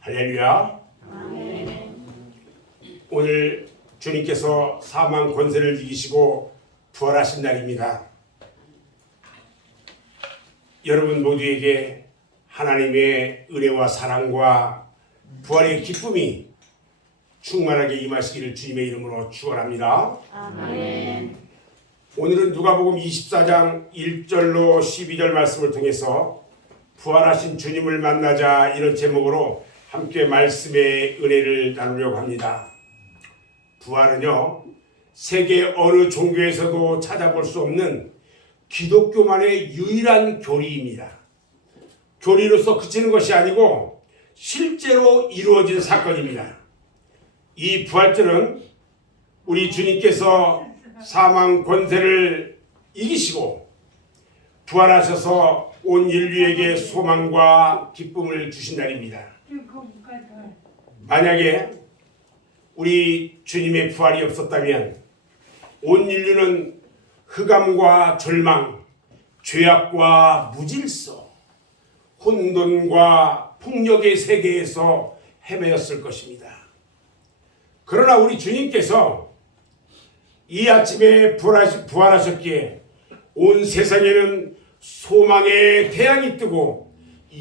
할렐루야. 아멘. 오늘 주님께서 사망 권세를 이기시고 부활하신 날입니다. 여러분 모두에게 하나님의 은혜와 사랑과 부활의 기쁨이 충만하게 임하시기를 주님의 이름으로 축원합니다. 아멘. 오늘은 누가복음 24장 1절로 12절 말씀을 통해서 부활하신 주님을 만나자 이런 제목으로 함께 말씀의 은혜를 나누려고 합니다. 부활은요, 세계 어느 종교에서도 찾아볼 수 없는 기독교만의 유일한 교리입니다. 교리로서 그치는 것이 아니고 실제로 이루어진 사건입니다. 이 부활절은 우리 주님께서 사망 권세를 이기시고 부활하셔서 온 인류에게 소망과 기쁨을 주신 날입니다. 만약에 우리 주님의 부활이 없었다면 온 인류는 흑암과 절망, 죄악과 무질서, 혼돈과 폭력의 세계에서 헤매었을 것입니다. 그러나 우리 주님께서 이 아침에 부활하셨기에 온 세상에는 소망의 태양이 뜨고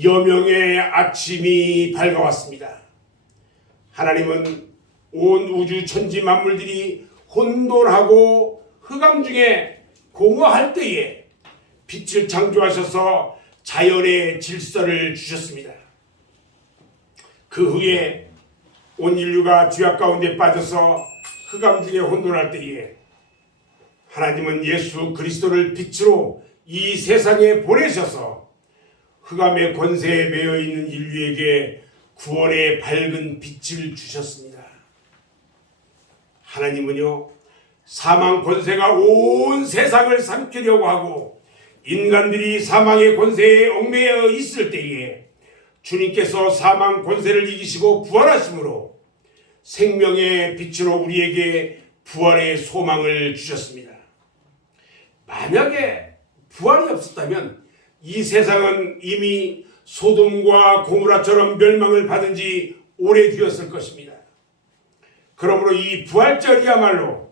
여명의 아침이 밝아왔습니다. 하나님은 온 우주 천지 만물들이 혼돈하고 흑암 중에 공허할 때에 빛을 창조하셔서 자연의 질서를 주셨습니다. 그 후에 온 인류가 죄악 가운데 빠져서 흑암 중에 혼돈할 때에 하나님은 예수 그리스도를 빛으로 이 세상에 보내셔서 흑암의 권세에 매여 있는 인류에게 구원의 밝은 빛을 주셨습니다. 하나님은요, 사망 권세가 온 세상을 삼키려고 하고 인간들이 사망의 권세에 얽매여 있을 때에 주님께서 사망 권세를 이기시고 부활하심으로 생명의 빛으로 우리에게 부활의 소망을 주셨습니다. 만약에 부활이 없었다면 이 세상은 이미 소돔과 고무라처럼 멸망을 받은 지 오래되었을 것입니다. 그러므로 이 부활절이야말로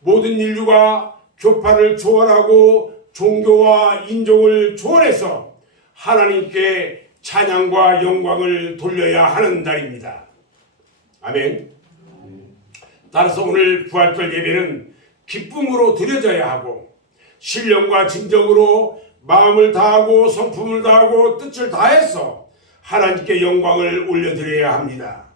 모든 인류가 교파를 초월하고 종교와 인종을 초월해서 하나님께 찬양과 영광을 돌려야 하는 날입니다. 아멘. 따라서 오늘 부활절 예배는 기쁨으로 드려져야 하고 신령과 진정으로 마음을 다하고 성품을 다하고 뜻을 다해서 하나님께 영광을 올려드려야 합니다.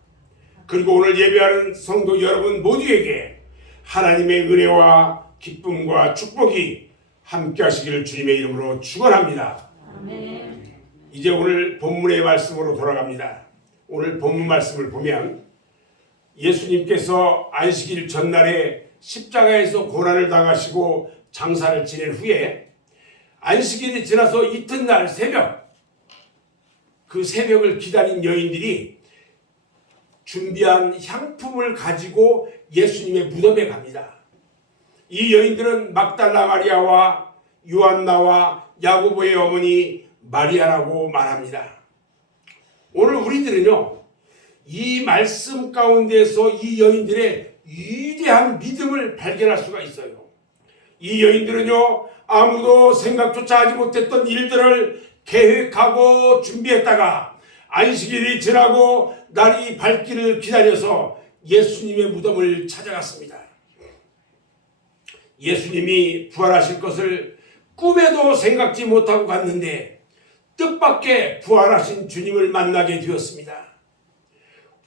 그리고 오늘 예배하는 성도 여러분 모두에게 하나님의 은혜와 기쁨과 축복이 함께 하시기를 주님의 이름으로 축원합니다. 아멘. 이제 오늘 본문의 말씀으로 돌아갑니다. 오늘 본문 말씀을 보면 예수님께서 안식일 전날에 십자가에서 고난을 당하시고 장사를 지낸 후에 안식일이 지나서 이튿날 새벽, 그 새벽을 기다린 여인들이 준비한 향품을 가지고 예수님의 무덤에 갑니다. 이 여인들은 막달라 마리아와 요한나와 야고보의 어머니 마리아라고 말합니다. 오늘 우리들은요, 이 말씀 가운데서 이 여인들의 위대한 믿음을 발견할 수가 있어요. 이 여인들은요, 아무도 생각조차 하지 못했던 일들을 계획하고 준비했다가 안식일이 지나고 날이 밝기를 기다려서 예수님의 무덤을 찾아갔습니다. 예수님이 부활하실 것을 꿈에도 생각지 못하고 갔는데 뜻밖의 부활하신 주님을 만나게 되었습니다.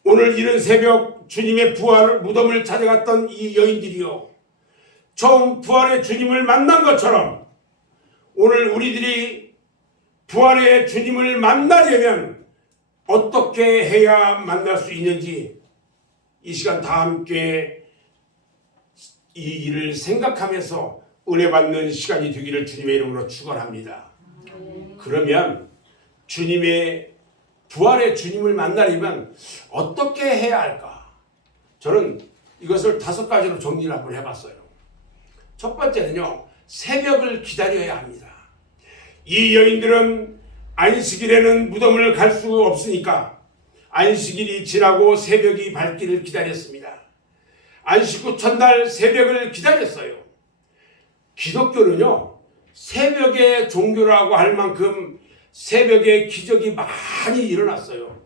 오늘 이른 새벽 주님의 부활 무덤을 찾아갔던 이 여인들이요, 처음 부활의 주님을 만난 것처럼 오늘 우리들이 부활의 주님을 만나려면 어떻게 해야 만날 수 있는지 이 시간 다 함께 이 일을 생각하면서 은혜 받는 시간이 되기를 주님의 이름으로 축원합니다. 그러면 주님의 부활의 주님을 만나려면 어떻게 해야 할까? 저는 이것을 5가지로 정리를 한번 해봤어요. 첫 번째는요, 새벽을 기다려야 합니다. 이 여인들은 안식일에는 무덤을 갈 수 없으니까 안식일이 지나고 새벽이 밝기를 기다렸습니다. 안식 후 첫날 새벽을 기다렸어요. 기독교는요, 새벽의 종교라고 할 만큼 새벽에 기적이 많이 일어났어요.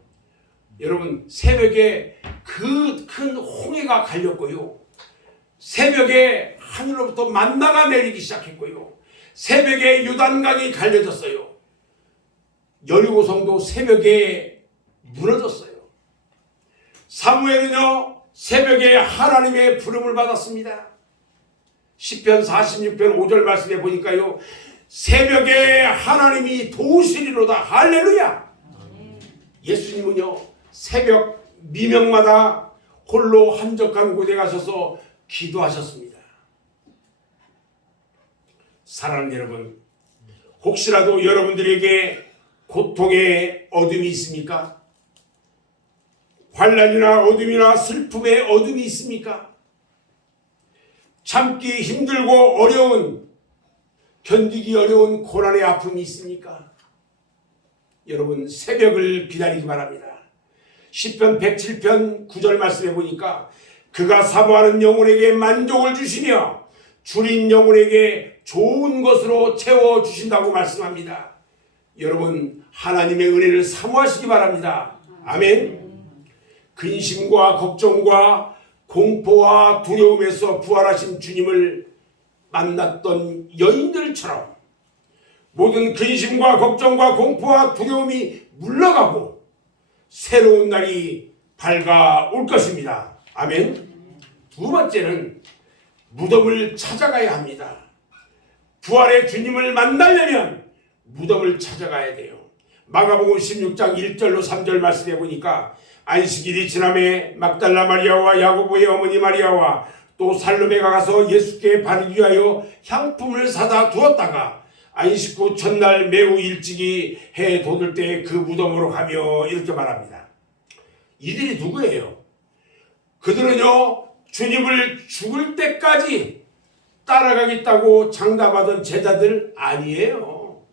여러분, 새벽에 그 큰 홍해가 갈렸고요. 새벽에 하늘로부터 만나가 내리기 시작했고요. 새벽에 요단강이 갈려졌어요. 여리고 성도 새벽에 무너졌어요. 사무엘은요, 새벽에 하나님의 부름을 받았습니다. 시편 46편 5절 말씀에 보니까요, 새벽에 하나님이 도우시리로다. 할렐루야. 예수님은요, 새벽 미명마다 홀로 한적한 곳에 가셔서 기도하셨습니다. 사랑하는 여러분, 혹시라도 여러분들에게 고통의 어둠이 있습니까? 환난이나 어둠이나 슬픔의 어둠이 있습니까? 참기 힘들고 어려운, 견디기 어려운 고난의 아픔이 있습니까? 여러분, 새벽을 기다리기 바랍니다. 시편 107편 9절 말씀에 보니까 그가 사모하는 영혼에게 만족을 주시며 줄인 영혼에게 좋은 것으로 채워주신다고 말씀합니다. 여러분, 하나님의 은혜를 사모하시기 바랍니다. 아멘. 근심과 걱정과 공포와 두려움에서 부활하신 주님을 만났던 여인들처럼 모든 근심과 걱정과 공포와 두려움이 물러가고 새로운 날이 밝아올 것입니다. 아멘. 두 번째는 무덤을 찾아가야 합니다. 부활의 주님을 만나려면 무덤을 찾아가야 돼요. 마가복음 16장 1절로 3절 말씀해 보니까 안식일이 지남에 막달라 마리아와 야고보의 어머니 마리아와 또 살로메가 가서 예수께 바르기 위하여 향품을 사다 두었다가 안식 후 첫날 매우 일찍이 해 돋을 때 그 무덤으로 가며 이렇게 말합니다. 이들이 누구예요? 그들은요, 주님을 죽을 때까지 따라가겠다고 장담하던 제자들 아니에요.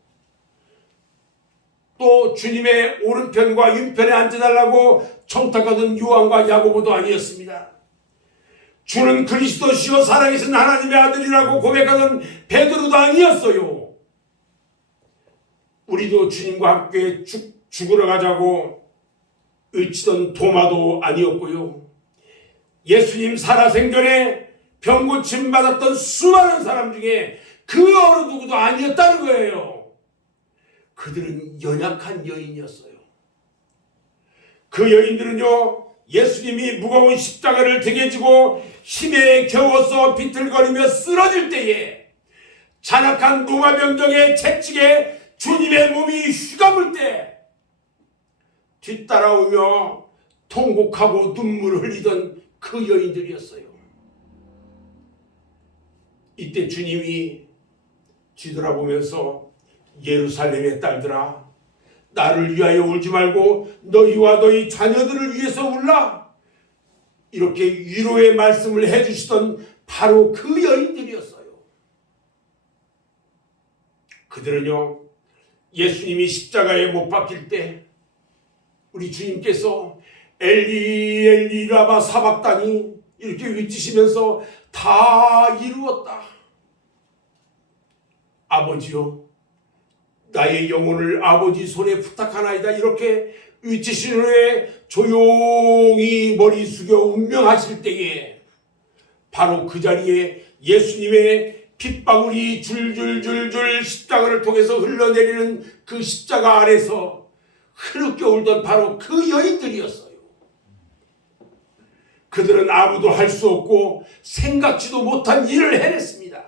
또 주님의 오른편과 왼편에 앉아달라고 청탁하던 요한과 야고보도 아니었습니다. 주는 그리스도시요 살아계신 하나님의 아들이라고 고백하던 베드로도 아니었어요. 우리도 주님과 함께 죽으러 가자고 외치던 도마도 아니었고요. 예수님 살아생전에 병고침 받았던 수많은 사람 중에 그 어느 누구도 아니었다는 거예요. 그들은 연약한 여인이었어요. 그 여인들은요, 예수님이 무거운 십자가를 등에 지고 힘에 겨워서 비틀거리며 쓰러질 때에 잔악한 로마 병정의 채찍에 주님의 몸이 휘감을 때 뒤따라오며 통곡하고 눈물을 흘리던 그 여인들이었어요. 이때 주님이 뒤돌아보면서 예루살렘의 딸들아, 나를 위하여 울지 말고 너희와 너희 자녀들을 위해서 울라, 이렇게 위로의 말씀을 해주시던 바로 그 여인들이었어요. 그들은요, 예수님이 십자가에 못 박힐 때 우리 주님께서 엘리 엘리 라마 사박다니 이렇게 외치시면서 다 이루었다, 아버지요 나의 영혼을 아버지 손에 부탁하나이다, 이렇게 외치신 후에 조용히 머리 숙여 운명하실 때에 바로 그 자리에 예수님의 핏방울이 줄줄줄줄 십자가를 통해서 흘러내리는 그 십자가 아래서 흐르게 울던 바로 그 여인들이었어요. 그들은 아무도 할 수 없고 생각지도 못한 일을 해냈습니다.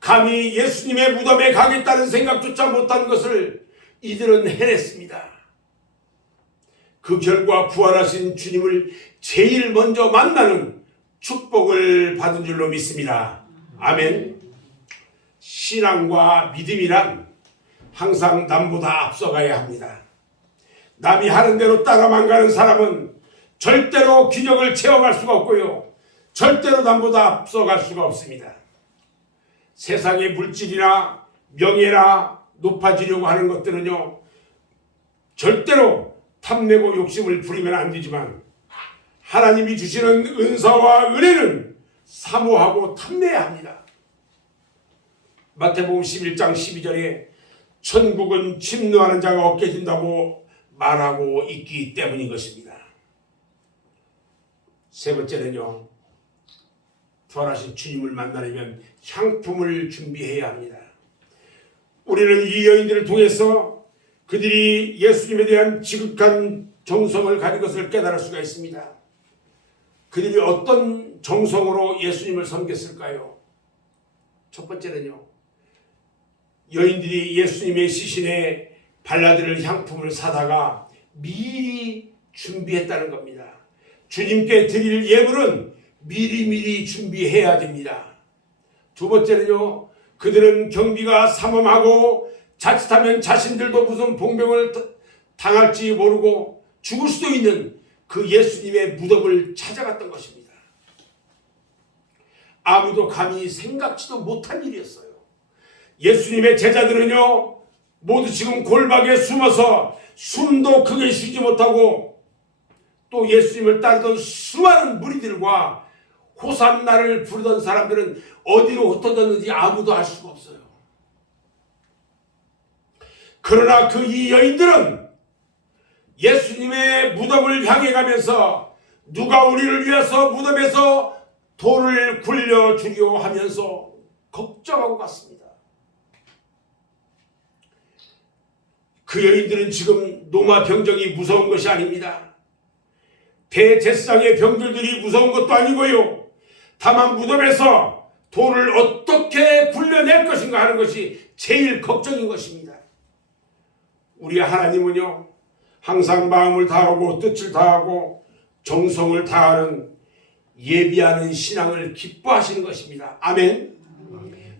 감히 예수님의 무덤에 가겠다는 생각조차 못한 것을 이들은 해냈습니다. 그 결과 부활하신 주님을 제일 먼저 만나는 축복을 받은 줄로 믿습니다. 아멘. 신앙과 믿음이란 항상 남보다 앞서가야 합니다. 남이 하는 대로 따라만 가는 사람은 절대로 기적을 체험할 수가 없고요, 절대로 남보다 앞서갈 수가 없습니다. 세상의 물질이나 명예나 높아지려고 하는 것들은요, 절대로 탐내고 욕심을 부리면 안 되지만 하나님이 주시는 은사와 은혜는 사모하고 탐내야 합니다. 마태복음 11장 12절에 천국은 침노하는 자가 없게 된다고 말하고 있기 때문인 것입니다. 세 번째는요, 부활하신 주님을 만나려면 향품을 준비해야 합니다. 우리는 이 여인들을 통해서 그들이 예수님에 대한 지극한 정성을 가진 것을 깨달을 수가 있습니다. 그들이 어떤 정성으로 예수님을 섬겼을까요? 첫 번째는요, 여인들이 예수님의 시신에 발라드릴 향품을 사다가 미리 준비했다는 겁니다. 주님께 드릴 예물은 미리미리 준비해야 됩니다. 두 번째는요, 그들은 경비가 삼엄하고 자칫하면 자신들도 무슨 봉병을 당할지 모르고 죽을 수도 있는 그 예수님의 무덤을 찾아갔던 것입니다. 아무도 감히 생각지도 못한 일이었어요. 예수님의 제자들은요, 모두 지금 골방에 숨어서 숨도 크게 쉬지 못하고 또 예수님을 따르던 수많은 무리들과 호산나를 부르던 사람들은 어디로 흩어졌는지 아무도 알 수가 없어요. 그러나 그 이 여인들은 예수님의 무덤을 향해 가면서 누가 우리를 위해서 무덤에서 돌을 굴려주려 하면서 걱정하고 갔습니다. 그 여인들은 지금 노마 병정이 무서운 것이 아닙니다. 대제사장의 병들들이 무서운 것도 아니고요. 다만 무덤에서 돌을 어떻게 굴려낼 것인가 하는 것이 제일 걱정인 것입니다. 우리 하나님은요, 항상 마음을 다하고 뜻을 다하고 정성을 다하는 예비하는 신앙을 기뻐하시는 것입니다. 아멘.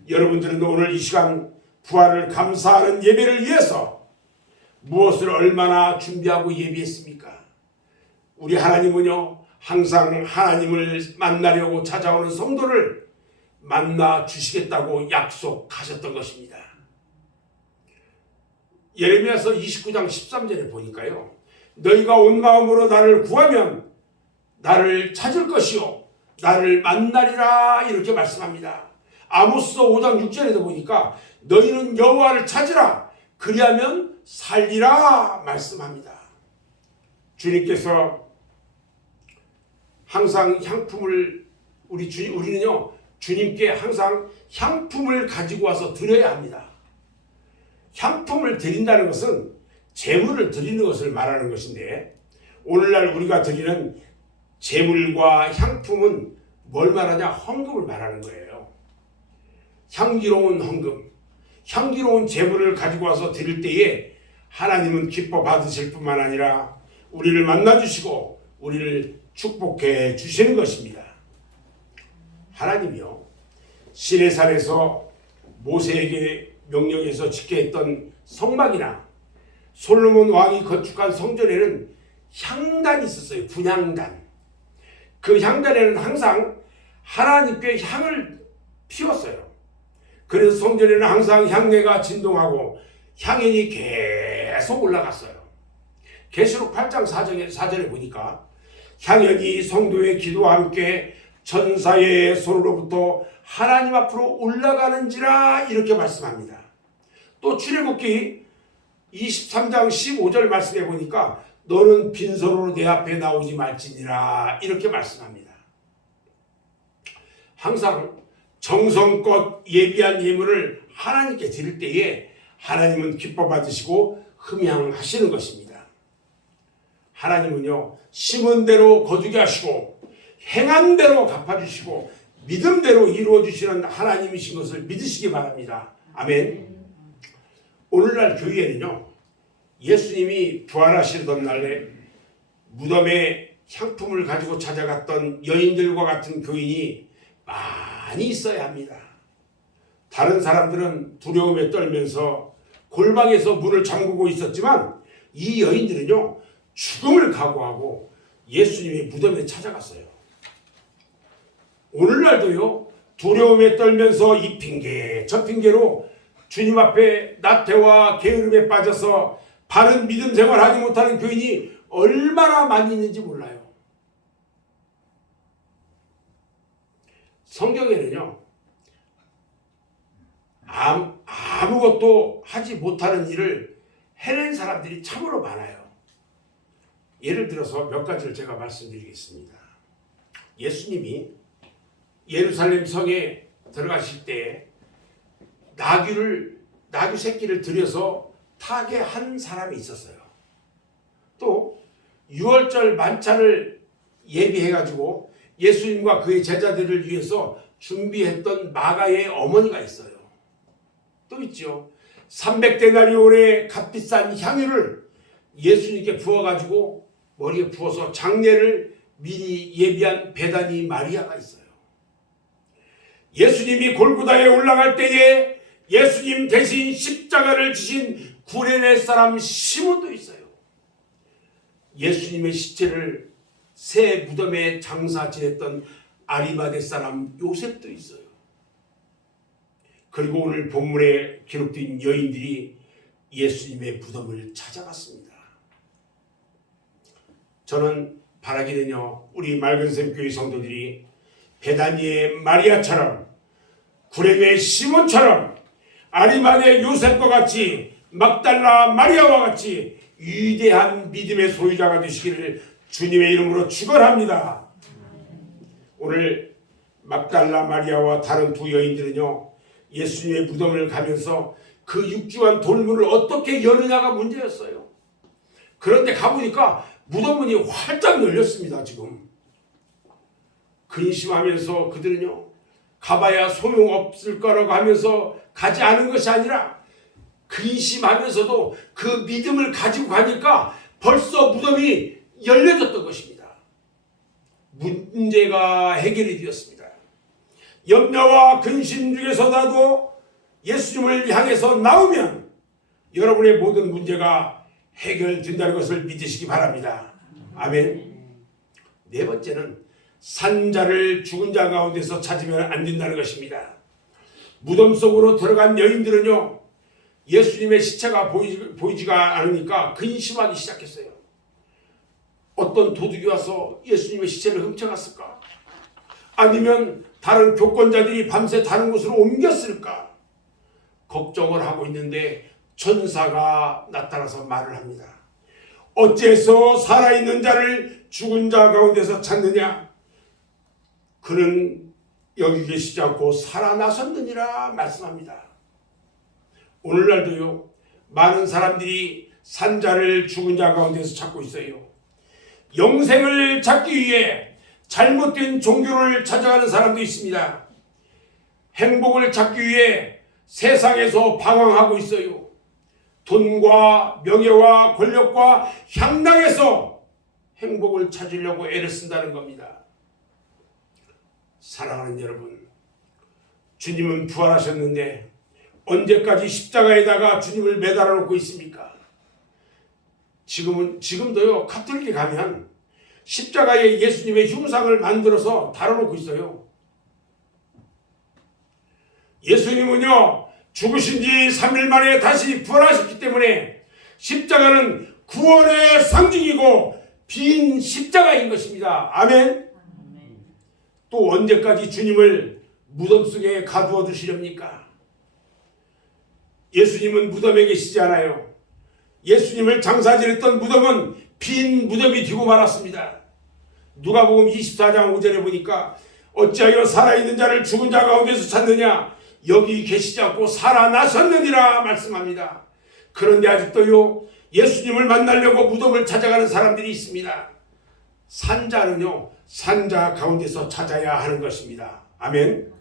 여러분들은 오늘 이 시간 부활을 감사하는 예배를 위해서 무엇을 얼마나 준비하고 예비했습니까? 우리 하나님은요, 항상 하나님을 만나려고 찾아오는 성도를 만나 주시겠다고 약속하셨던 것입니다. 예레미야서 29장 13절에 보니까요, 너희가 온 마음으로 나를 구하면 나를 찾을 것이요 나를 만나리라 이렇게 말씀합니다. 아모스서 5장 6절에도 보니까 너희는 여호와를 찾으라 그리하면 살리라 말씀합니다. 주님께서 항상 향품을 우리는요, 주님께 항상 향품을 가지고 와서 드려야 합니다. 향품을 드린다는 것은 제물을 드리는 것을 말하는 것인데, 오늘날 우리가 드리는 제물과 향품은 뭘 말하냐? 헌금을 말하는 거예요. 향기로운 헌금, 향기로운 제물을 가지고 와서 드릴 때에 하나님은 기뻐 받으실 뿐만 아니라 우리를 만나주시고 우리를 축복해 주시는 것입니다. 하나님이요, 시내산에서 모세에게 명령해서 짓게 했던 성막이나 솔로몬 왕이 건축한 성전에는 향단이 있었어요. 분향단. 그 향단에는 항상 하나님께 향을 피웠어요. 그래서 성전에는 항상 향내가 진동하고 향연이 계속 올라갔어요. 계시록 8장 4절에 보니까 향연이 성도의 기도와 함께 전사의 손으로부터 하나님 앞으로 올라가는지라 이렇게 말씀합니다. 또 출애굽기 23장 15절 말씀해 보니까 너는 빈손으로 내 앞에 나오지 말지니라 이렇게 말씀합니다. 항상 정성껏 예비한 예물을 하나님께 드릴 때에 하나님은 기뻐 받으시고 흠양하시는 것입니다. 하나님은요, 심은 대로 거두게 하시고 행한 대로 갚아주시고 믿음대로 이루어주시는 하나님이신 것을 믿으시기 바랍니다. 아멘. 오늘날 교회에는요, 예수님이 부활하시던 날에 무덤에 향품을 가지고 찾아갔던 여인들과 같은 교인이 많이 있어야 합니다. 다른 사람들은 두려움에 떨면서 골방에서 문을 잠그고 있었지만 이 여인들은요, 죽음을 각오하고 예수님의 무덤에 찾아갔어요. 오늘날도요, 두려움에 떨면서 이 핑계 저 핑계로 주님 앞에 나태와 게으름에 빠져서 바른 믿음 생활하지 못하는 교인이 얼마나 많이 있는지 몰라요. 성경에는요, 아무것도 하지 못하는 일을 해낸 사람들이 참으로 많아요. 예를 들어서 몇 가지를 제가 말씀드리겠습니다. 예수님이 예루살렘 성에 들어가실 때 나귀 새끼를 들여서 타게 한 사람이 있었어요. 또 유월절 만찬을 예비해가지고 예수님과 그의 제자들을 위해서 준비했던 마가의 어머니가 있어요. 또 있죠. 300데나리온의 값비싼 향유를 예수님께 부어가지고 머리에 부어서 장례를 미리 예비한 베다니 마리아가 있어요. 예수님이 골고다에 올라갈 때에 예수님 대신 십자가를 지신 구레네 사람 시몬도 있어요. 예수님의 시체를 새 무덤에 장사 지냈던 아리마대 사람 요셉도 있어요. 그리고 오늘 본문에 기록된 여인들이 예수님의 무덤을 찾아갔습니다. 저는 바라기는요, 우리 맑은샘 교회 성도들이 베다니의 마리아처럼, 구레네 시몬처럼, 아리마대 요셉과 같이, 막달라 마리아와 같이 위대한 믿음의 소유자가 되시기를 주님의 이름으로 축원합니다. 오늘 막달라 마리아와 다른 두 여인들은요, 예수님의 무덤을 가면서 그 육중한 돌문을 어떻게 여느냐가 문제였어요. 그런데 가보니까 무덤 문이 활짝 열렸습니다. 지금 근심하면서 그들은요, 가봐야 소용없을 거라고 하면서 가지 않은 것이 아니라 근심하면서도 그 믿음을 가지고 가니까 벌써 무덤이 열려졌던 것입니다. 문제가 해결이 되었습니다. 염려와 근심 중에서라도 예수님을 향해서 나오면 여러분의 모든 문제가 해결된다는 것을 믿으시기 바랍니다. 아멘. 네 번째는 산자를 죽은 자 가운데서 찾으면 안 된다는 것입니다. 무덤 속으로 들어간 여인들은요, 예수님의 시체가 보이지가 않으니까 근심하기 시작했어요. 어떤 도둑이 와서 예수님의 시체를 훔쳐갔을까? 아니면 다른 교권자들이 밤새 다른 곳으로 옮겼을까? 걱정을 하고 있는데 천사가 나타나서 말을 합니다. 어째서 살아있는 자를 죽은 자 가운데서 찾느냐? 그는 여기 계시지 않고 살아나셨느니라 말씀합니다. 오늘날도요, 많은 사람들이 산자를 죽은 자 가운데서 찾고 있어요. 영생을 찾기 위해 잘못된 종교를 찾아가는 사람도 있습니다. 행복을 찾기 위해 세상에서 방황하고 있어요. 돈과 명예와 권력과 향락에서 행복을 찾으려고 애를 쓴다는 겁니다. 사랑하는 여러분, 주님은 부활하셨는데 언제까지 십자가에다가 주님을 매달아 놓고 있습니까? 지금도요, 가톨릭에 가면 십자가에 예수님의 흉상을 만들어서 달아놓고 있어요. 예수님은요, 죽으신 지 3일 만에 다시 부활하셨기 때문에 십자가는 구원의 상징이고 빈 십자가인 것입니다. 아멘. 또 언제까지 주님을 무덤 속에 가두어 두시렵니까? 예수님은 무덤에 계시지 않아요. 예수님을 장사 지냈던 무덤은 빈 무덤이 되고 말았습니다. 누가복음 24장 5절에 보니까 어찌하여 살아있는 자를 죽은 자 가운데서 찾느냐? 여기 계시지 않고 살아나셨느니라 말씀합니다. 그런데 아직도요, 예수님을 만나려고 무덤을 찾아가는 사람들이 있습니다. 산자는요, 산자 가운데서 찾아야 하는 것입니다. 아멘.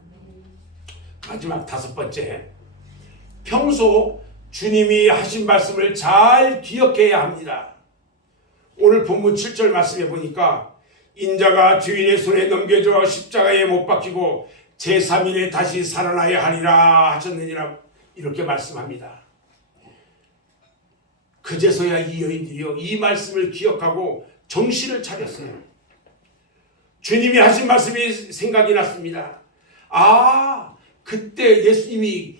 마지막 다섯 번째, 평소 주님이 하신 말씀을 잘 기억해야 합니다. 오늘 본문 7절 말씀에 보니까 인자가 주인의 손에 넘겨져 십자가에 못 박히고 제3일에 다시 살아나야 하리라 하셨느니라 이렇게 말씀합니다. 그제서야 이 여인들이요, 이 말씀을 기억하고 정신을 차렸어요. 주님이 하신 말씀이 생각이 났습니다. 아, 그때 예수님이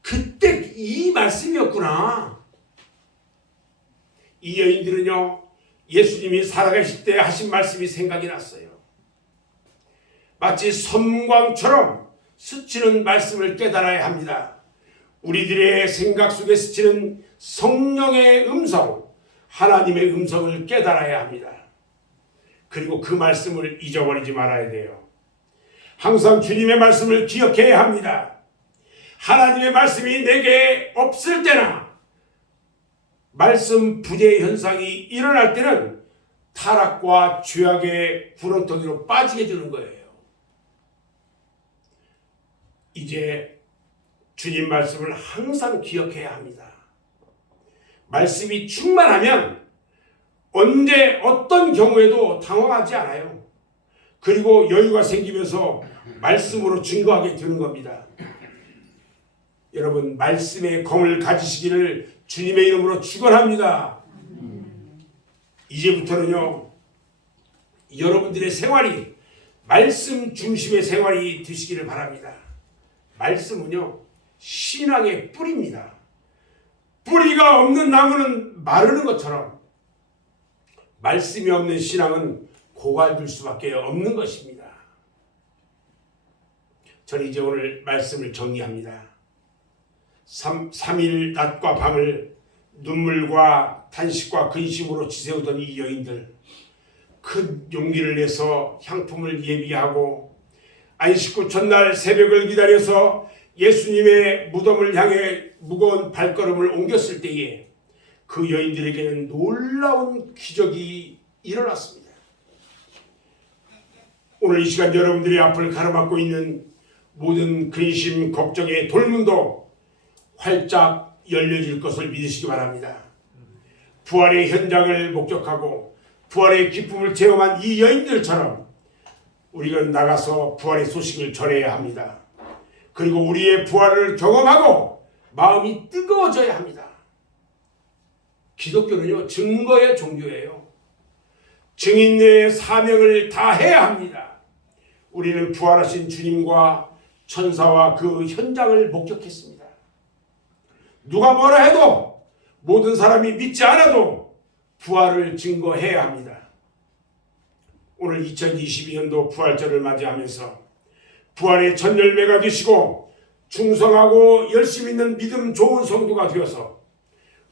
그때 이 말씀이었구나. 이 여인들은요, 예수님이 살아계실 때 하신 말씀이 생각이 났어요. 마치 섬광처럼 스치는 말씀을 깨달아야 합니다. 우리들의 생각 속에 스치는 성령의 음성, 하나님의 음성을 깨달아야 합니다. 그리고 그 말씀을 잊어버리지 말아야 돼요. 항상 주님의 말씀을 기억해야 합니다. 하나님의 말씀이 내게 없을 때나 말씀 부재 현상이 일어날 때는 타락과 죄악의 구렁텅이로 빠지게 되는 거예요. 이제 주님 말씀을 항상 기억해야 합니다. 말씀이 충만하면 언제 어떤 경우에도 당황하지 않아요. 그리고 여유가 생기면서 말씀으로 증거하게 되는 겁니다. 여러분, 말씀의 검을 가지시기를 주님의 이름으로 축원합니다. 이제부터는요, 여러분들의 생활이 말씀 중심의 생활이 되시기를 바랍니다. 말씀은요, 신앙의 뿌리입니다. 뿌리가 없는 나무는 마르는 것처럼 말씀이 없는 신앙은 고갈될 수밖에 없는 것입니다. 저는 이제 오늘 말씀을 정리합니다. 3일 낮과 밤을 눈물과 탄식과 근심으로 지새우던 이 여인들, 큰 용기를 내서 향품을 예비하고 안식구 첫날 새벽을 기다려서 예수님의 무덤을 향해 무거운 발걸음을 옮겼을 때에 그 여인들에게는 놀라운 기적이 일어났습니다. 오늘 이 시간 여러분들의 앞을 가로막고 있는 모든 근심, 걱정의 돌문도 활짝 열려질 것을 믿으시기 바랍니다. 부활의 현장을 목격하고 부활의 기쁨을 체험한 이 여인들처럼 우리가 나가서 부활의 소식을 전해야 합니다. 그리고 우리의 부활을 경험하고 마음이 뜨거워져야 합니다. 기독교는요, 증거의 종교예요. 증인의 사명을 다해야 합니다. 우리는 부활하신 주님과 천사와 그 현장을 목격했습니다. 누가 뭐라 해도 모든 사람이 믿지 않아도 부활을 증거해야 합니다. 오늘 2022년도 부활절을 맞이하면서 부활의 첫 열매가 되시고 충성하고 열심 있는 믿음 좋은 성도가 되어서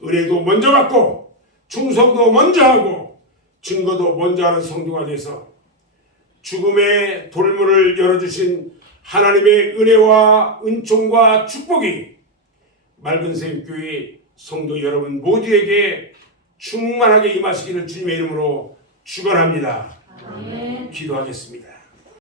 은혜도 먼저 받고 충성도 먼저 하고 증거도 먼저 하는 성도가 돼서 죽음의 돌문을 열어주신 하나님의 은혜와 은총과 축복이 맑은새교회 성도 여러분 모두에게 충만하게 임하시기를 주님의 이름으로 축원합니다. 아멘. 기도하겠습니다.